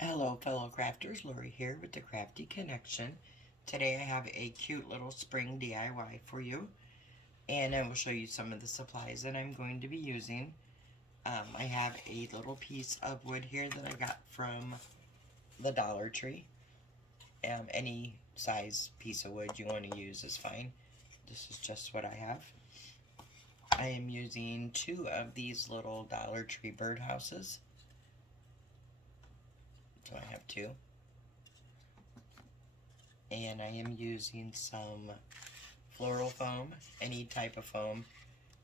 Hello fellow crafters, Lori here with the Crafty Connection. Today I have a cute little spring DIY for you, and I will show you some of the supplies that I'm going to be using. I have a little piece of wood here that I got from the Dollar Tree. Any size piece of wood you want to use is fine. This is just what I have. I am using 2 of these little Dollar Tree birdhouses. So I have 2. And I am using some floral foam. Any type of foam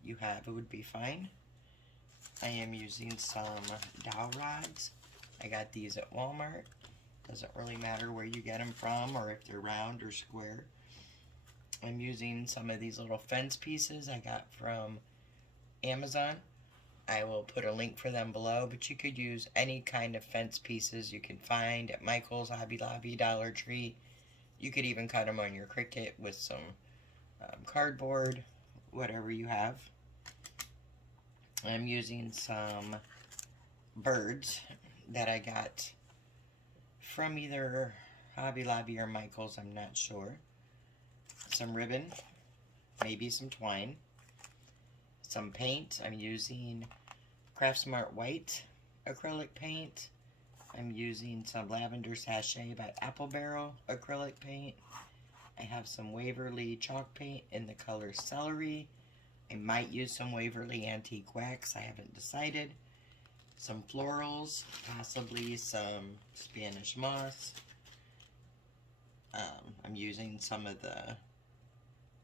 you have, it would be fine. I am using some dowel rods. I got these at Walmart. Doesn't really matter where you get them from or if they're round or square. I'm using some of these little fence pieces I got from Amazon. I will put a link for them below, but you could use any kind of fence pieces you can find at Michael's, Hobby Lobby, Dollar Tree. You could even cut them on your Cricut with some cardboard, whatever you have. I'm using some birds that I got from either Hobby Lobby or Michael's, I'm not sure. Some ribbon, maybe some twine. Some paint. I'm using Craft Smart White acrylic paint. I'm using some Lavender Sachet by Apple Barrel acrylic paint. I have some Waverly chalk paint in the color Celery. I might use some Waverly Antique Wax. I haven't decided. Some florals, possibly some Spanish moss. I'm using some of the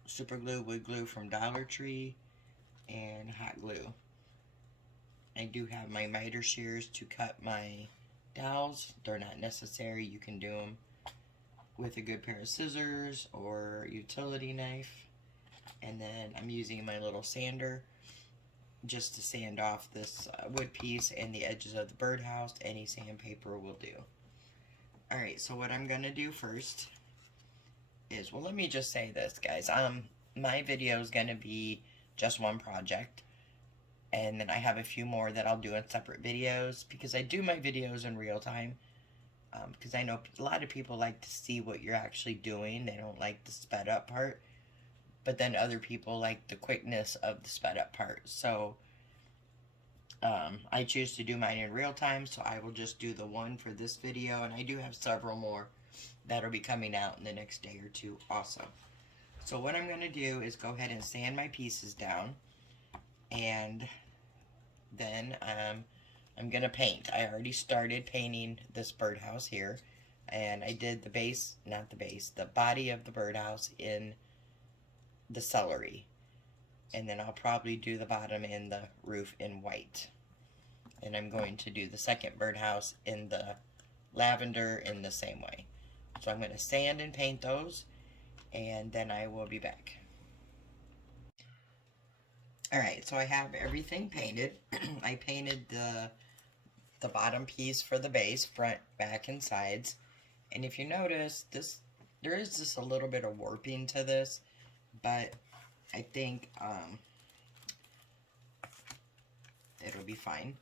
super glue, wood glue from Dollar Tree, and hot glue. I do have my miter shears to cut my dowels. They're not necessary. You can do them with a good pair of scissors or utility knife. And then I'm using my little sander just to sand off this wood piece and the edges of the birdhouse. Any sandpaper will do. Alright, so what I'm going to do first is, well, let me just say this, guys. My video is going to be just one project, and then I have a few more that I'll do in separate videos, because I do my videos in real time, because I know a lot of people like to see what you're actually doing. They don't like the sped up part, but then other people like the quickness of the sped up part. So I choose to do mine in real time, so I will just do the one for this video, and I do have several more that'll be coming out in the next day or two also. So what I'm going to do is go ahead and sand my pieces down, and then I'm going to paint. I already started painting this birdhouse here, and I did the base, not the base, the body of the birdhouse in the celery, and then I'll probably do the bottom and the roof in white. And I'm going to do the second birdhouse in the lavender in the same way. So I'm going to sand and paint those, and then I will be back. Alright, so I have everything painted. I painted the bottom piece for the base, front, back, and sides. And if you notice, there is just a little bit of warping to this, but I think it'll be fine.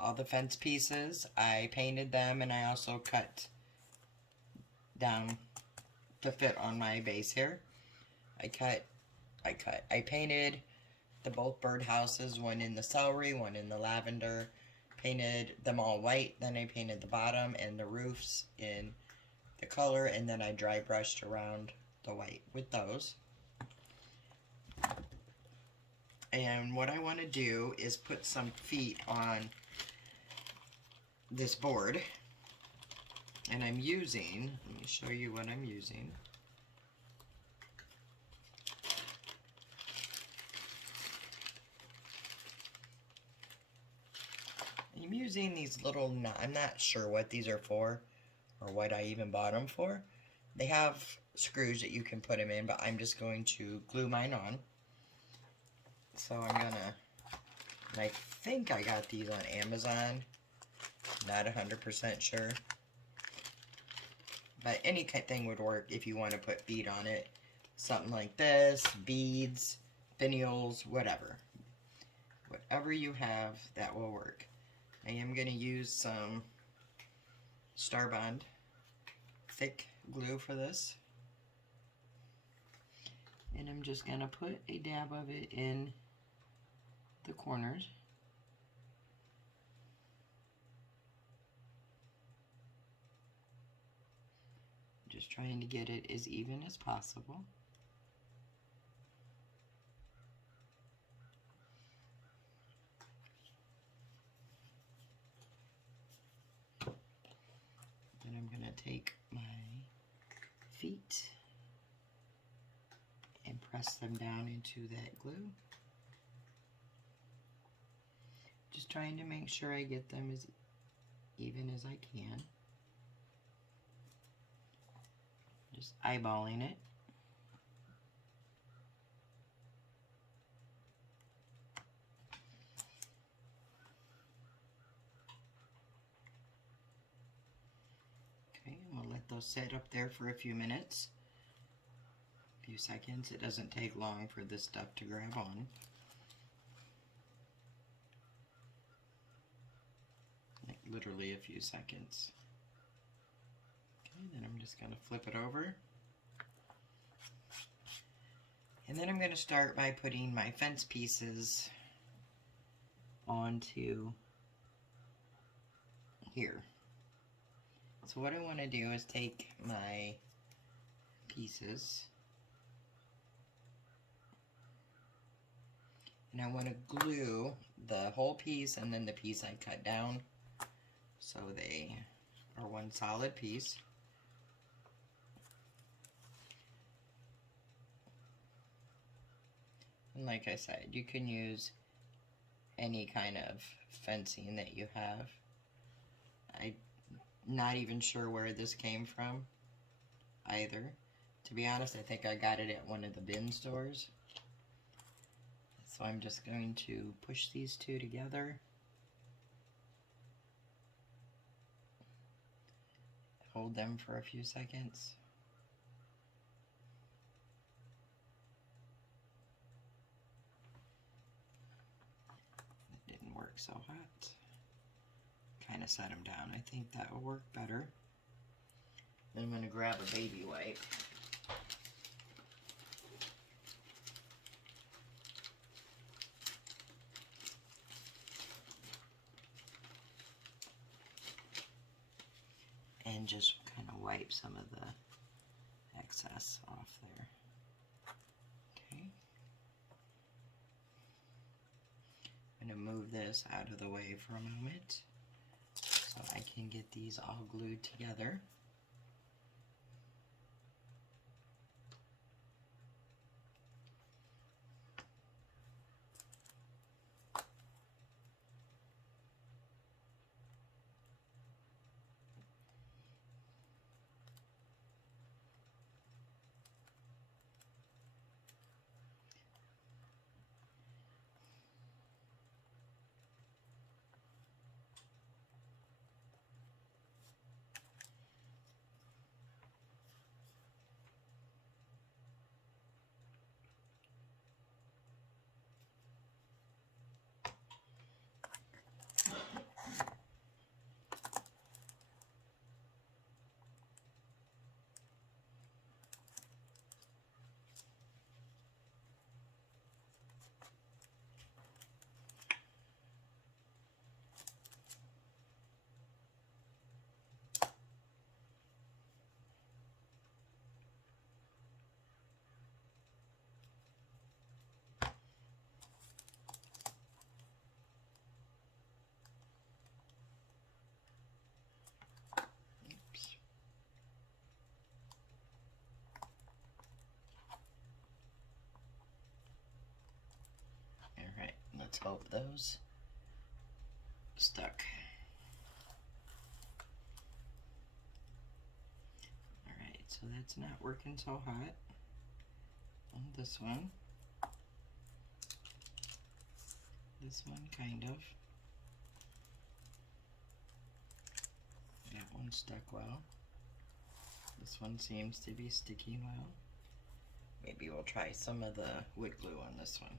All the fence pieces, I painted them, and I also cut down to fit on my base here. I painted the both birdhouses, one in the celery, one in the lavender. Painted them all white, then I painted the bottom and the roofs in the color, and then I dry brushed around the white with those. And what I want to do is put some feet on this board. And I'm using, let me show you what I'm using. I'm using these little, I'm not sure what these are for, or what I even bought them for. They have screws that you can put them in, but I'm just going to glue mine on. So I'm gonna, and I think I got these on Amazon, not 100% sure. But anything would work if you want to put feet on it. Something like this, beads, finials, whatever. Whatever you have, that will work. I am going to use some Star Bond thick glue for this. And I'm just going to put a dab of it in the corners. Just trying to get it as even as possible. Then I'm going to take my feet and press them down into that glue. Just trying to make sure I get them as even as I can. Just eyeballing it. Okay, and we'll let those sit up there for a few minutes. A few seconds. It doesn't take long for this stuff to grab on. Like literally a few seconds. Okay, then I'm just going to flip it over. And then I'm going to start by putting my fence pieces onto here. So what I want to do is take my pieces and I want to glue the whole piece and then the piece I cut down so they are one solid piece. And like I said, you can use any kind of fencing that you have. I'm not even sure where this came from either. To be honest, I think I got it at one of the bin stores. So I'm just going to push these two together. Hold them for a few seconds. It didn't work so hot. Kind of set them down. I think that will work better. Then I'm going to grab a baby wipe. And just kind of wipe some of the excess off there. Okay. I'm going to move this out of the way for a moment so I can get these all glued together. Alright, let's hope those stuck. Alright, so that's not working so hot on this one. This one kind of. That one stuck well. This one seems to be sticking well. Maybe we'll try some of the wood glue on this one.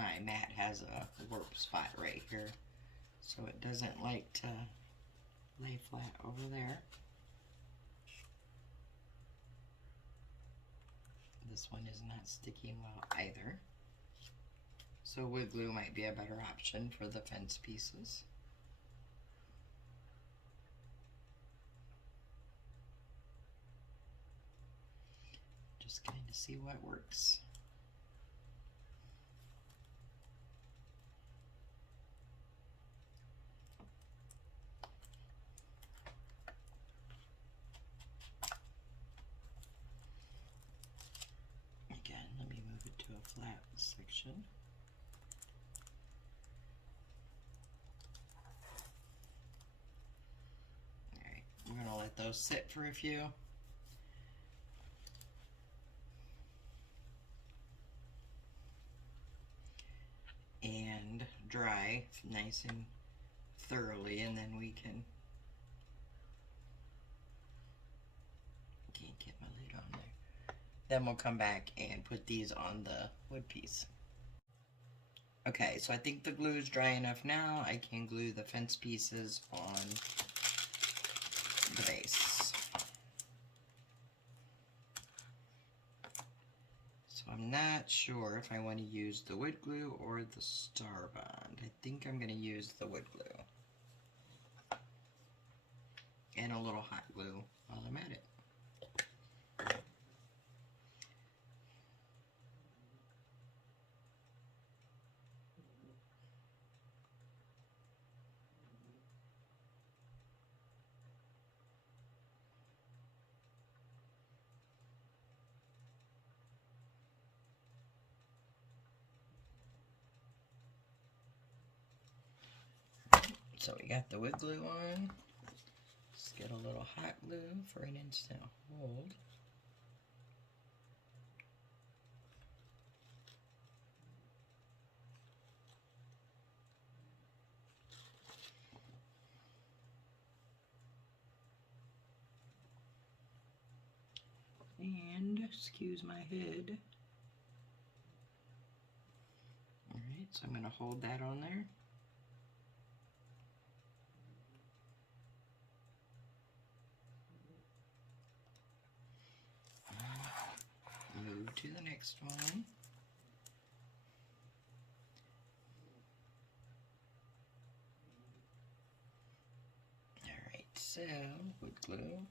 my mat has a warp spot right here, so it doesn't like to lay flat over there. This one is not sticking well either, so wood glue might be a better option for the fence pieces. Just kind of see what works. Again, let me move it to a flat section. Alright, we're going to let those sit for a few. And dry nice and thoroughly, and then we can't get my lid on there. Then we'll come back and put these on the wood piece. Okay, so I think the glue is dry enough now. I can glue the fence pieces on the base. So I'm not sure if I want to use the wood glue or the Star Bond. I think I'm going to use the wood glue. And a little hot glue while I'm at it. So we got the wood glue on. Let's get a little hot glue for an instant hold. And excuse my head. Alright, so I'm going to hold that on there. Move to the next one. Alright, so wood glue.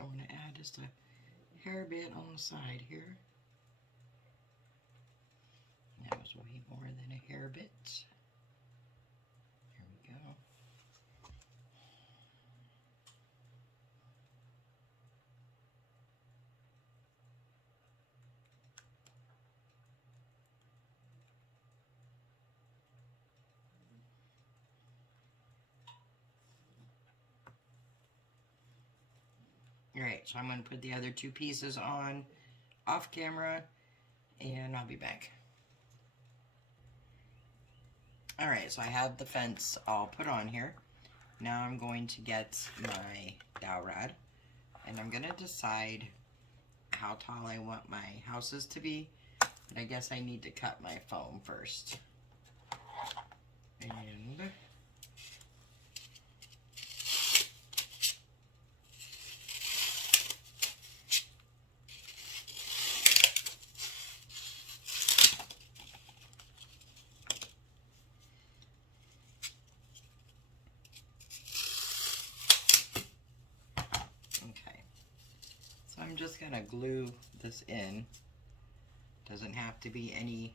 I want to add just a hair bit on the side here. That was way more than a hair bit. Here we go. Alright, so I'm going to put the other two pieces on off camera, and I'll be back. Alright, so I have the fence all put on here. Now I'm going to get my dowel rod, and I'm going to decide how tall I want my houses to be. But I guess I need to cut my foam first. And I'm just gonna glue this in. Doesn't have to be any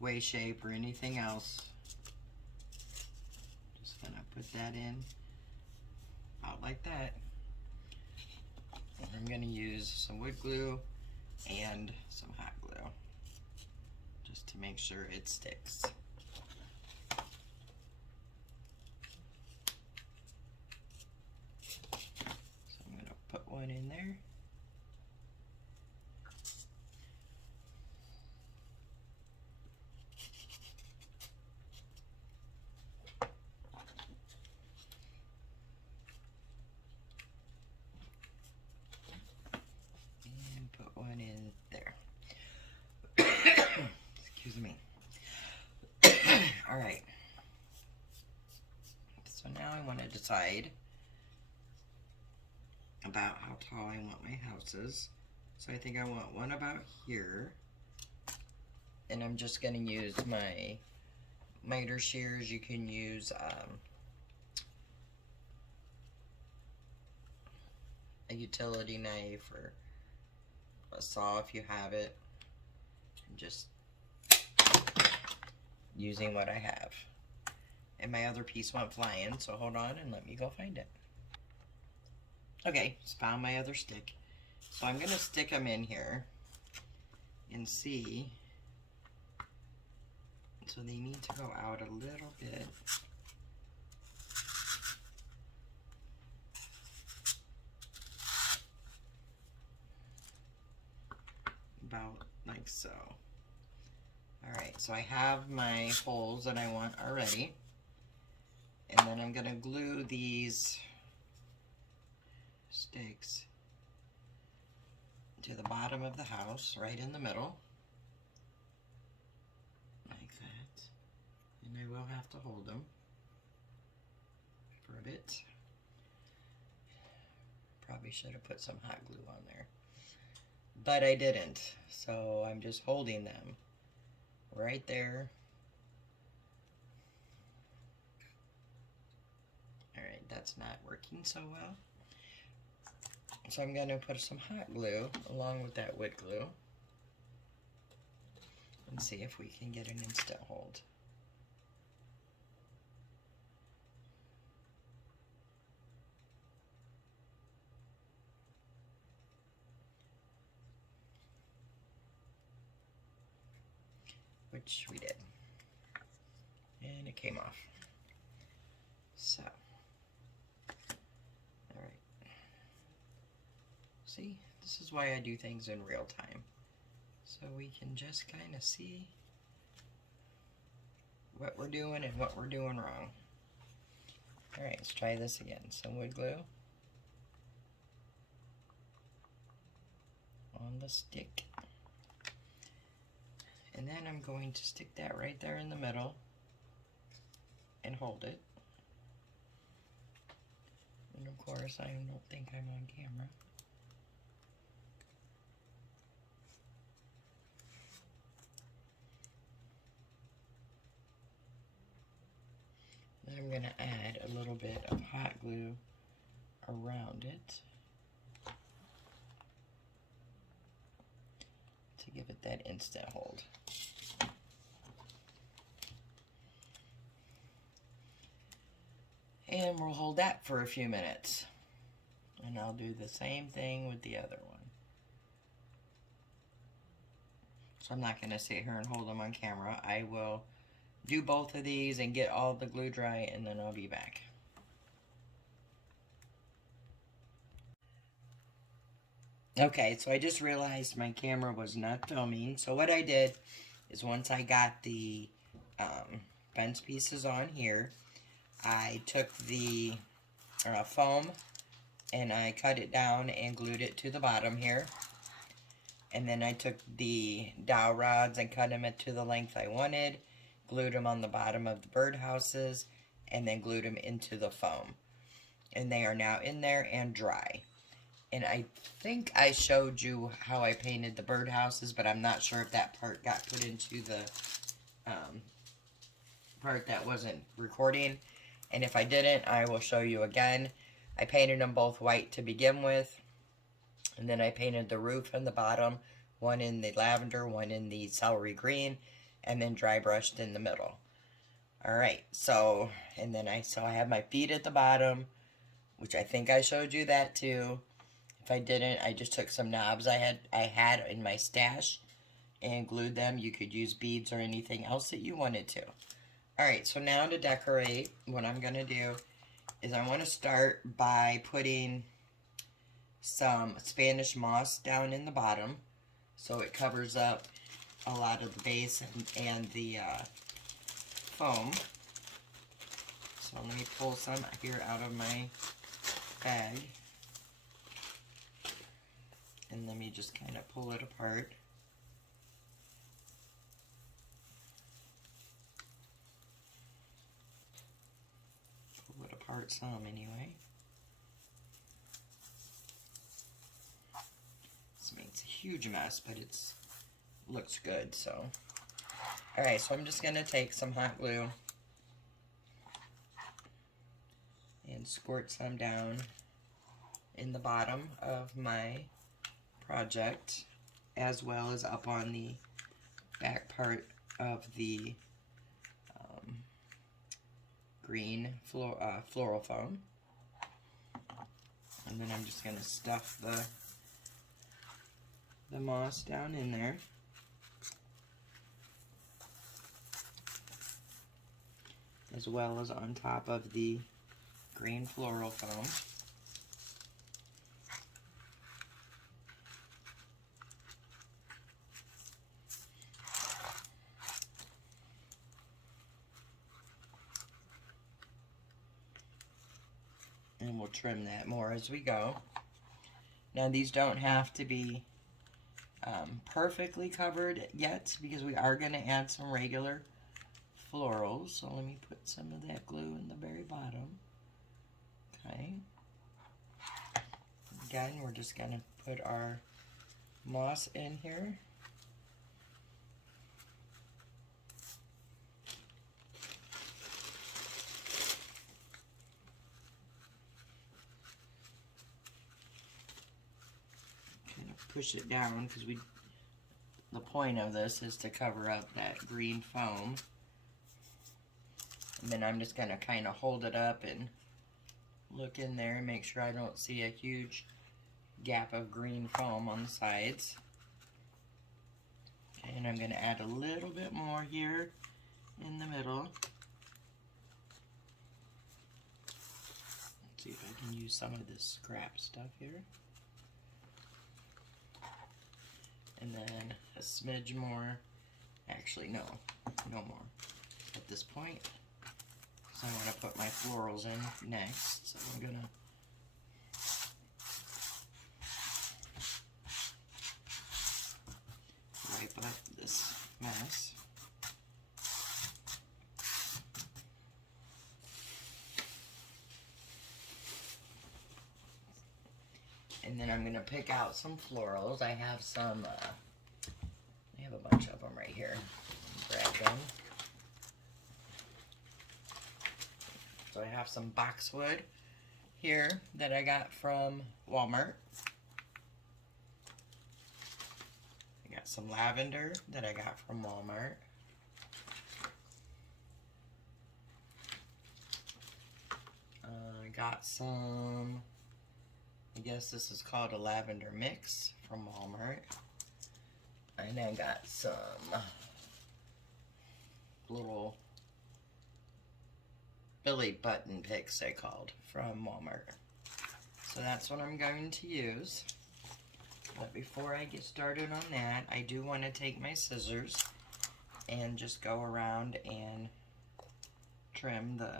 way, shape, or anything else. Just gonna put that in out like that. And I'm going to use some wood glue and some hot glue just to make sure it sticks. So I'm going to put one in there. One in there. Excuse me. All right. So now I want to decide about how tall I want my houses. So I think I want one about here. And I'm just going to use my miter shears. You can use a utility knife or a saw if you have it. I'm just using what I have. And my other piece went flying, so hold on and let me go find it. Okay, just found my other stick. So I'm going to stick them in here and see. So they need to go out a little bit. About like so. Alright, so I have my holes that I want already. And then I'm going to glue these sticks to the bottom of the house, right in the middle. Like that. And I will have to hold them for a bit. Probably should have put some hot glue on there. But I didn't, so I'm just holding them right there. Alright, that's not working so well. So I'm going to put some hot glue along with that wood glue and see if we can get an instant hold. Which we did. And it came off. So, alright. See, this is why I do things in real time. So we can just kind of see what we're doing and what we're doing wrong. Alright, let's try this again. Some wood glue on the stick. And then I'm going to stick that right there in the middle and hold it. And of course, I don't think I'm on camera. Then I'm going to add a little bit of hot glue around it to give it that instant hold. And we'll hold that for a few minutes. And I'll do the same thing with the other one. So I'm not going to sit here and hold them on camera. I will do both of these and get all the glue dry, and then I'll be back. Okay, so I just realized my camera was not filming. So what I did is once I got the fence pieces on here, I took the foam and I cut it down and glued it to the bottom here. And then I took the dowel rods and cut them to the length I wanted, glued them on the bottom of the birdhouses, and then glued them into the foam. And they are now in there and dry. And I think I showed you how I painted the birdhouses, but I'm not sure if that part got put into the part that wasn't recording. And if I didn't, I will show you again. I painted them both white to begin with. And then I painted the roof and the bottom, one in the lavender, one in the celery green, and then dry brushed in the middle. Alright, so, and then I have my feet at the bottom, which I think I showed you that too. If I didn't, I just took some knobs I had in my stash and glued them. You could use beads or anything else that you wanted to. Alright, so now to decorate, what I'm going to do is I want to start by putting some Spanish moss down in the bottom so it covers up a lot of the base and the foam. So let me pull some here out of my bag. And let me just kind of pull it apart. Pull it apart some anyway. This makes a huge mess, but it's looks good, so. Alright, so I'm just going to take some hot glue and squirt some down in the bottom of my project, as well as up on the back part of the green floral foam. And then I'm just going to stuff the moss down in there. As well as on top of the green floral foam. And we'll trim that more as we go. Now these don't have to be perfectly covered yet because we are going to add some regular florals. So let me put some of that glue in the very bottom. Okay. Again, we're just going to put our moss in here. Kind of push it down because the point of this is to cover up that green foam. And then I'm just going to kind of hold it up and look in there and make sure I don't see a huge gap of green foam on the sides. Okay, and I'm going to add a little bit more here in the middle. Let's see if I can use some of this scrap stuff here. And then a smidge more. Actually, no more at this point. So I want to put my florals in next. So I'm going to wipe up this mess. And then I'm going to pick out some florals. I have some, I have a bunch of them right here. Grab them. So I have some boxwood here that I got from Walmart. I got some lavender that I got from Walmart. I got some, I guess this is called a lavender mix from Walmart. And I got some little belly button picks, they called, from Walmart. So that's what I'm going to use. But before I get started on that, I do want to take my scissors and just go around and trim the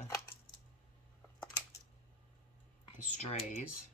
strays.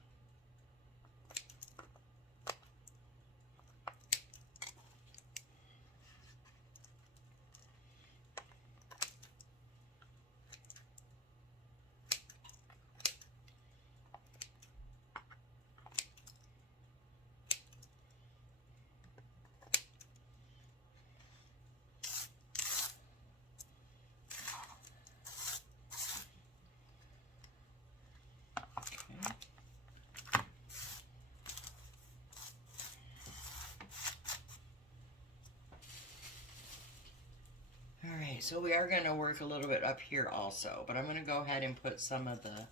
Alright, so we are going to work a little bit up here also, but I'm going to go ahead and put some of the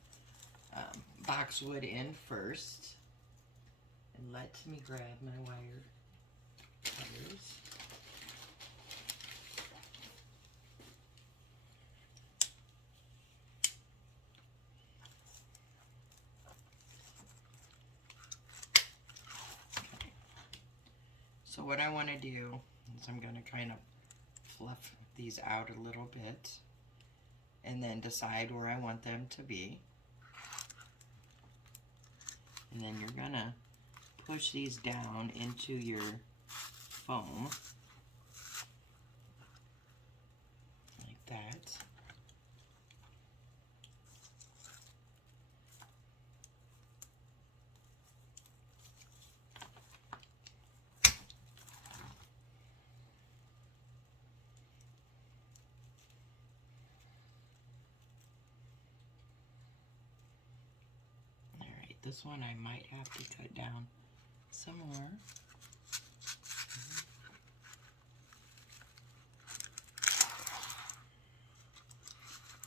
boxwood in first. And let me grab my wire cutters. Okay. So what I want to do is I'm going to kind of fluff these out a little bit and then decide where I want them to be. And then you're going to push these down into your foam like that. All right, this one I might have to cut down some more.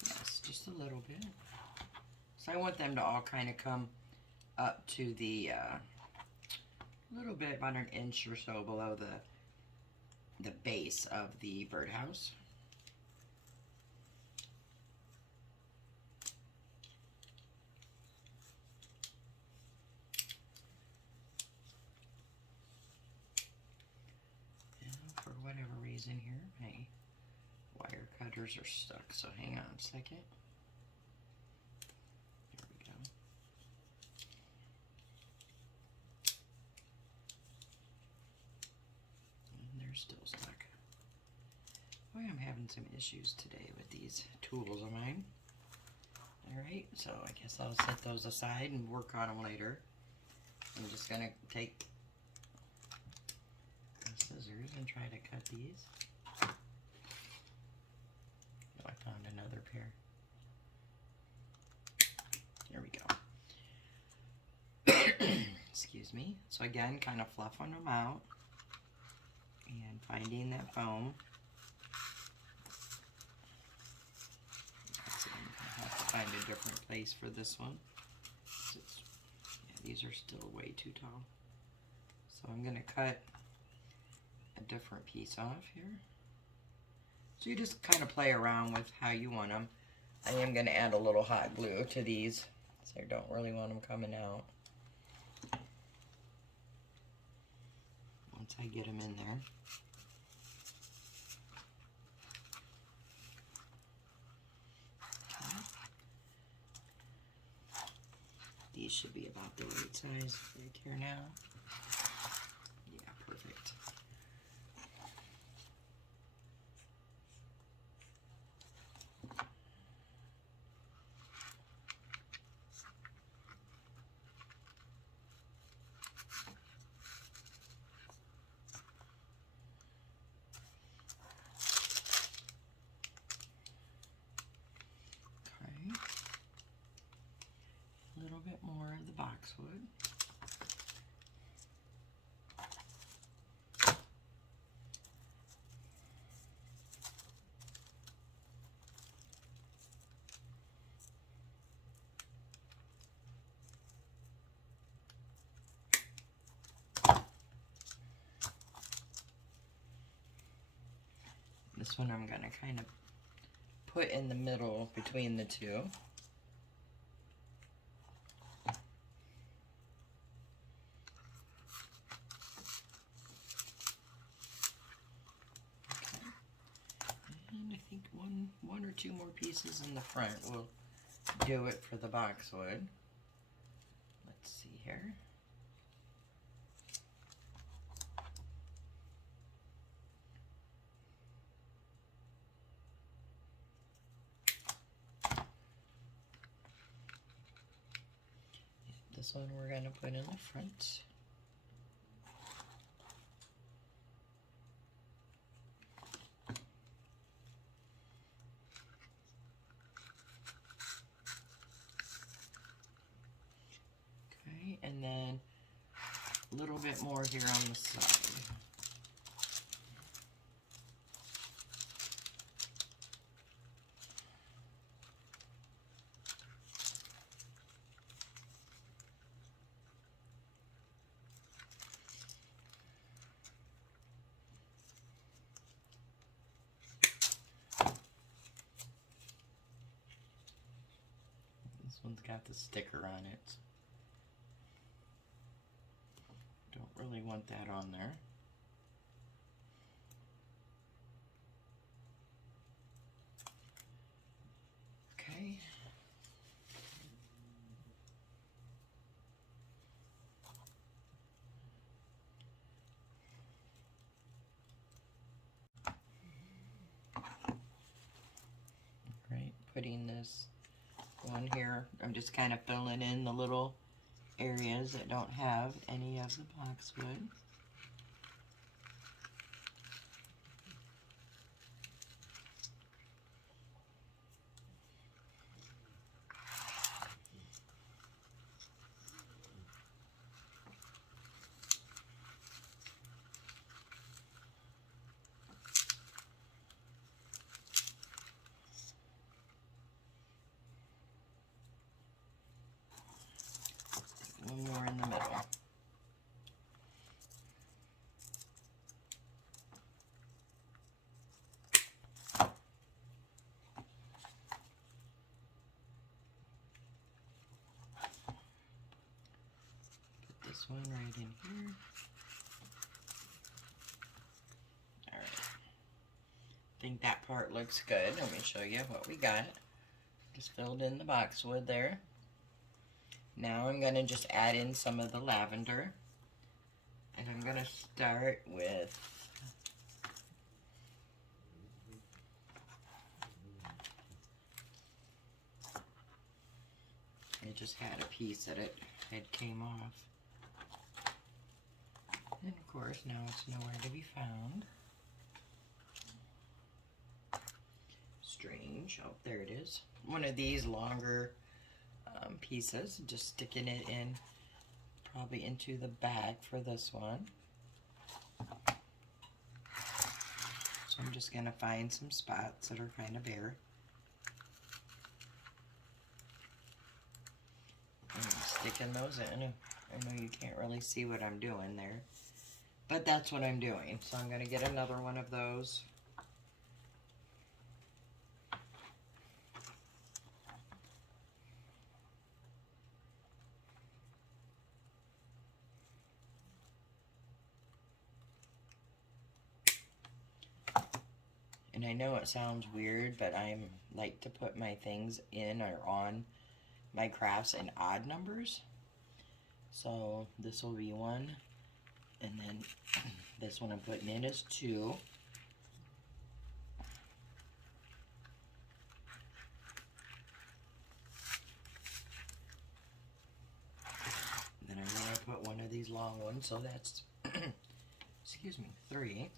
Yes, just a little bit. So I want them to all kind of come up to the little bit, about an inch or so below the base of the birdhouse. For whatever reason here, my wire cutters are stuck, so hang on a second. There we go. And they're still stuck. Boy, I'm having some issues today with these tools of mine. Alright, so I guess I'll set those aside and work on them later. I'm just going to take scissors and try to cut these. Oh, I found another pair. There we go. Excuse me. So again, kind of fluffing them out and finding that foam. So I'm going to have to find a different place for this one. Yeah, these are still way too tall. So I'm going to cut a different piece off here. So you just kind of play around with how you want them. I am going to add a little hot glue to these, so I don't really want them coming out once I get them in there. Okay. These should be about the right size right here now. Yeah, perfect. A little bit more of the boxwood. This one I'm going to kind of put in the middle between the two. One or two more pieces in the front will do it for the boxwood. Let's see here. This one we're going to put in the front. And then a little bit more here on the side. one's got the sticker on it. Don't really want that on there. Okay. Right, putting this one here. I'm just kind of filling in the little areas that don't have any of the boxwood. One more in the middle. Put this one right in here. Alright. I think that part looks good. Let me show you what we got. Just filled in the boxwood there. Now I'm going to just add in some of the lavender. And I'm going to start with I just had a piece that it had came off. And of course now it's nowhere to be found. Strange. Oh, there it is. One of these longer pieces, just sticking it in probably into the bag for this one. So I'm just going to find some spots that are kind of bare. And I'm sticking those in. I know you can't really see what I'm doing there, but that's what I'm doing. So I'm going to get another one of those. And I know it sounds weird, but I like to put my things in or on my crafts in odd numbers. So this will be 1, and then this one I'm putting in is 2. And then I'm going to put one of these long ones, so that's, excuse me, 3.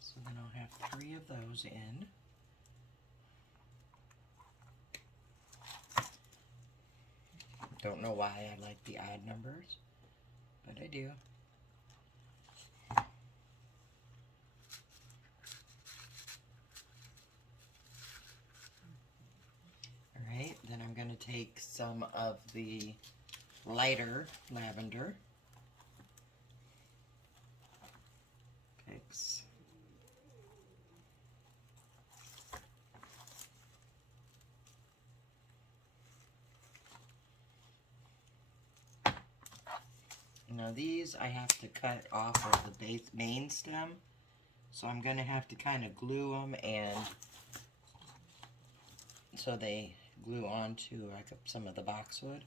So then I'll have 3 of those in. Don't know why I like the odd numbers, but I do. Alright, then I'm going to take some of the lighter lavender. Picks. Now these I have to cut off of the main stem, so I'm going to have to kind of glue them, and so they glue onto like some of the boxwood,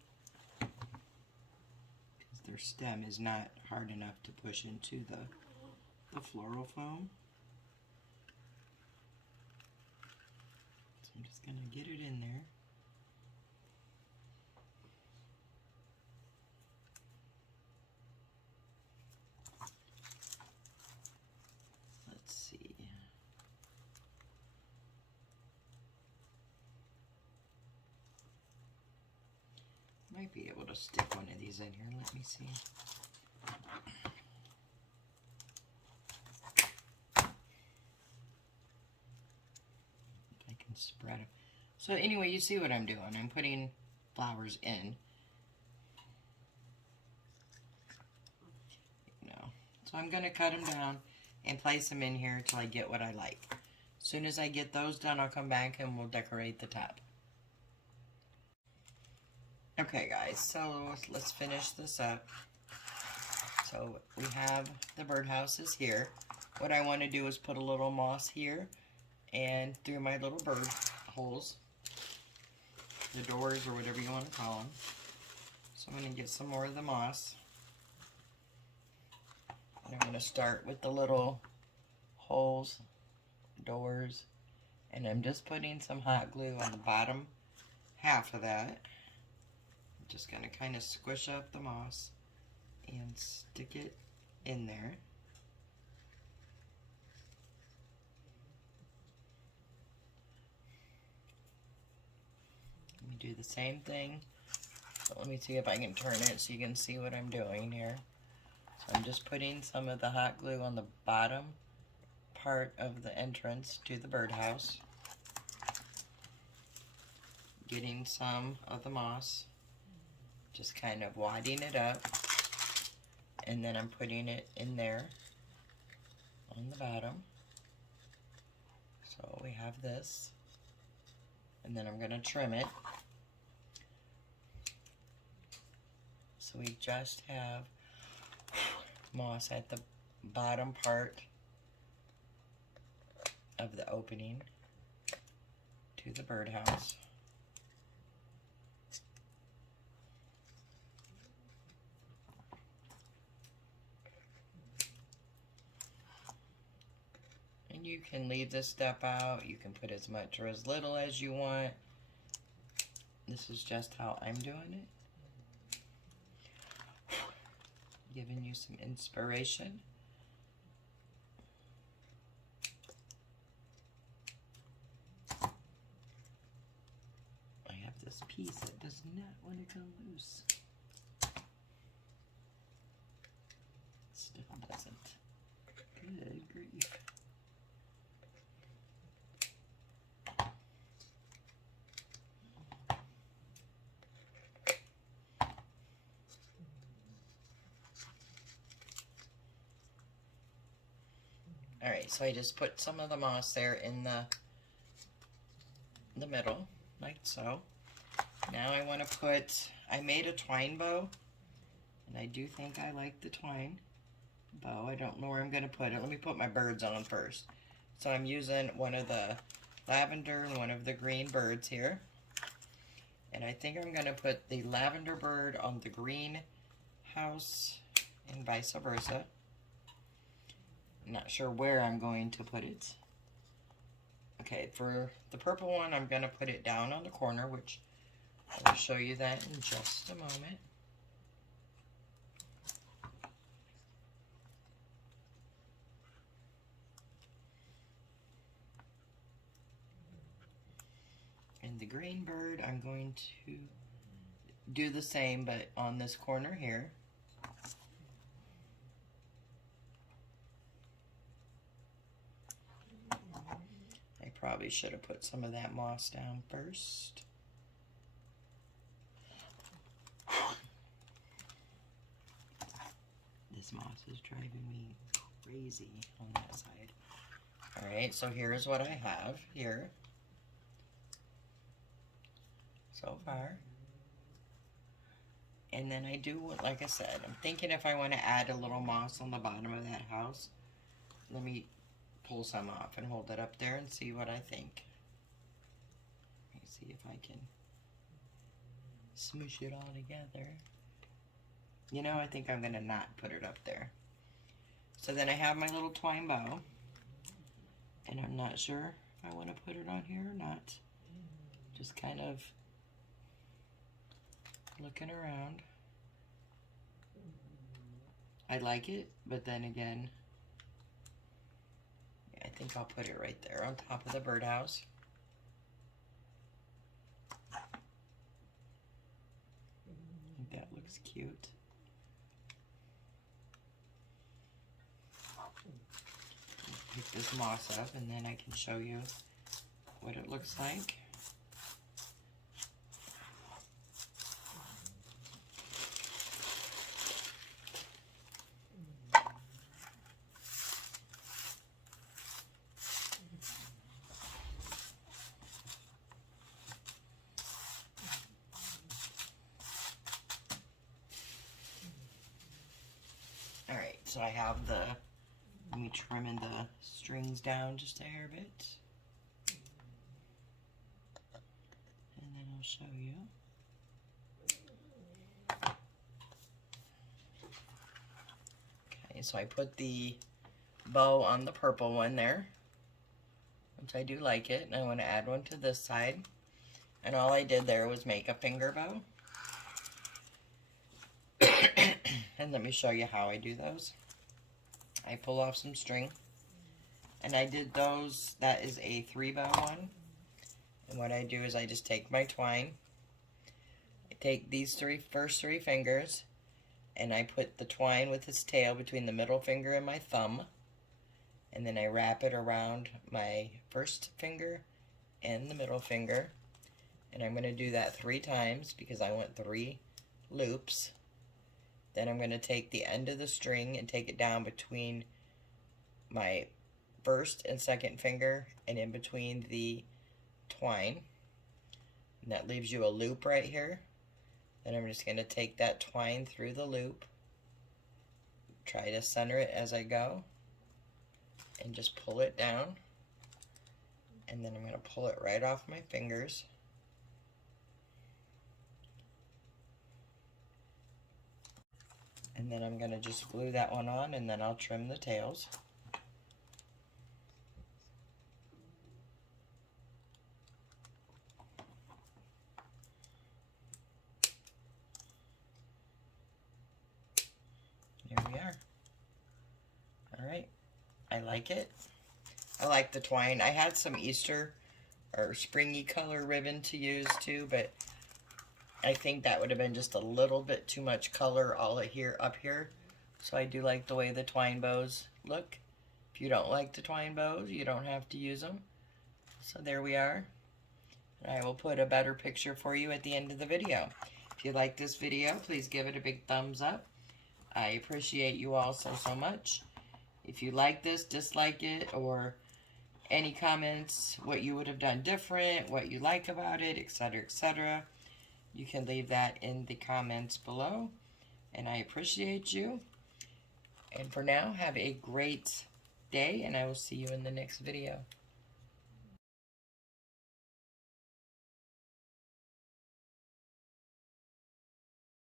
because their stem is not hard enough to push into the floral foam. So I'm just going to get it in there. Might be able to stick one of these in here. Let me see. I can spread them. So anyway, you see what I'm doing. I'm putting flowers in. So I'm going to cut them down and place them in here until I get what I like. As soon as I get those done, I'll come back and we'll decorate the top. Okay guys, so let's finish this up. So we have the birdhouses here. What I want to do is put a little moss here and through my little bird holes, the doors or whatever you want to call them. So I'm going to get some more of the moss. And I'm going to start with the little holes, doors, and I'm just putting some hot glue on the bottom half of that. I'm just going to kind of squish up the moss and stick it in there. Let me do the same thing. But let me see if I can turn it so you can see what I'm doing here. So I'm just putting some of the hot glue on the bottom part of the entrance to the birdhouse. Getting some of the moss, just kind of wadding it up, and then I'm putting it in there on the bottom. So we have this, and then I'm going to trim it. So we just have moss at the bottom part of the opening to the birdhouse. And you can leave this step out. You can put as much or as little as you want. This is just how I'm doing it. Giving you some inspiration. I have this piece that does not want to come loose. Still doesn't. Good grief. Alright, so I just put some of the moss there in the middle, like so. Now I want to I made a twine bow, and I do think I like the twine bow. I don't know where I'm going to put it. Let me put my birds on first. So I'm using one of the lavender and one of the green birds here. And I think I'm going to put the lavender bird on the green house and vice versa. I'm not sure where I'm going to put it. Okay, for the purple one, I'm going to put it down on the corner, which I'll show you that in just a moment. And the green bird, I'm going to do the same, but on this corner here. Probably should have put some of that moss down first. This moss is driving me crazy on that side. Alright, so here's what I have here so far. And then I do, like I said, I'm thinking if I want to add a little moss on the bottom of that house. Let me pull some off and hold it up there and see what I think. Let me see if I can smoosh it all together. You know, I think I'm going to not put it up there. So then I have my little twine bow, and I'm not sure if I want to put it on here or not. Just kind of looking around. I like it, but then again, I think I'll put it right there on top of the birdhouse. I think that looks cute. Pick this moss up and then I can show you what it looks like. so I have me trimming the strings down just a hair bit. And then I'll show you. Okay, so I put the bow on the purple one there, which I do like it, and I want to add one to this side. And all I did there was make a finger bow. And let me show you how I do those. I pull off some string, and I did those, that is a 3-bow one. And what I do is I just take my twine, I take these first three fingers, and I put the twine with its tail between the middle finger and my thumb, and then I wrap it around my first finger and the middle finger, and I'm going to do that 3 times because I want 3 loops. Then I'm going to take the end of the string and take it down between my first and second finger and in between the twine. And that leaves you a loop right here. Then I'm just going to take that twine through the loop, try to center it as I go, and just pull it down. And then I'm going to pull it right off my fingers. And then I'm going to just glue that one on, and then I'll trim the tails. Here we are. Alright, I like it. I like the twine. I had some Easter or springy color ribbon to use too, but I think that would have been just a little bit too much color all up here. So I do like the way the twine bows look. If you don't like the twine bows, you don't have to use them. So there we are. And I will put a better picture for you at the end of the video. If you like this video, please give it a big thumbs up. I appreciate you all so much. If you like this, dislike it, or any comments, what you would have done different, what you like about it, etc., etc., you can leave that in the comments below, and I appreciate you. And for now, have a great day, and I will see you in the next video.